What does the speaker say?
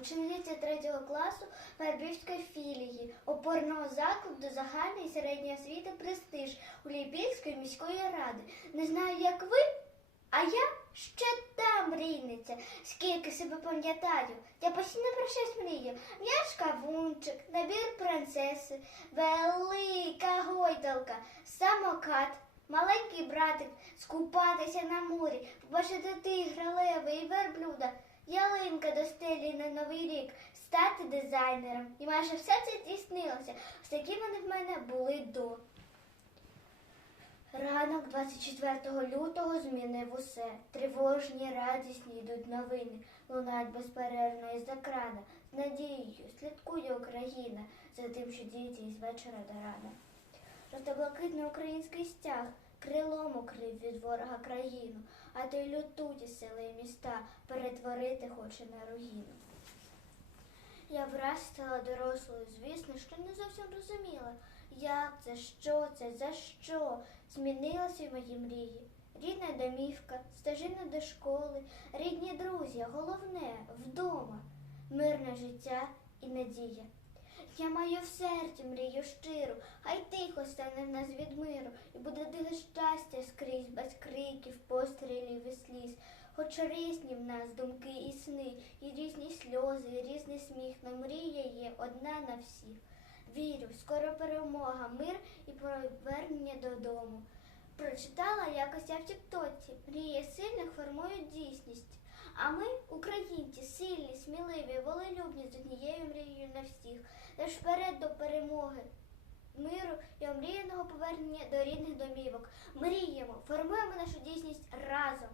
учениця третього класу Вербівської філії опорного закладу загальної середньої освіти «Престиж» Уліпільської міської ради. Не знаю, як ви, а я ще та мрійниця. Скільки себе пам'ятаю, я постійно про щось мрію. М'яш кавунчик, набір принцеси, велика гойдалка, самокат, маленький братик, скупатися на морі, побачити тигра, лева і верблюда, ялинка до стелі на новий рік, стати дизайнером. І майже все це здійснилося. Ось такі вони в мене були до. Ранок 24 лютого змінив усе. Тривожні, радісні йдуть новини, лунають безперервно із екрана. З надією слідкує Україна за тим, що діється із вечора до рана. Жовто-блакитний український стяг крилом укрив від ворога країну, а той лютує сели і міста перетворити хоче на руїну. Я враз стала дорослою, звісно, що не зовсім розуміла, як це, що це, за що змінилися мої мрії. Рідна домівка, стежина до школи, рідні друзі, головне вдома, мирне життя і надія. Я маю в серці мрію щиру, хай тихо стане в нас від миру, і буде диге щастя скрізь, без криків, пострілів і сліз. Хоч різні в нас думки і сни, і різні сльози, і різний сміх, но мрія є одна на всіх. Вірю, скоро перемога, мир і повернення додому. Прочитала якось я в Тіктоці. Мрії сильних формують дійсність. А ми, українці, сильні, сміливі, волелюбні з однією мрією на всіх. Лиш вперед до перемоги, миру і омріяного повернення до рідних домівок. Мріємо, формуємо нашу дійсність разом.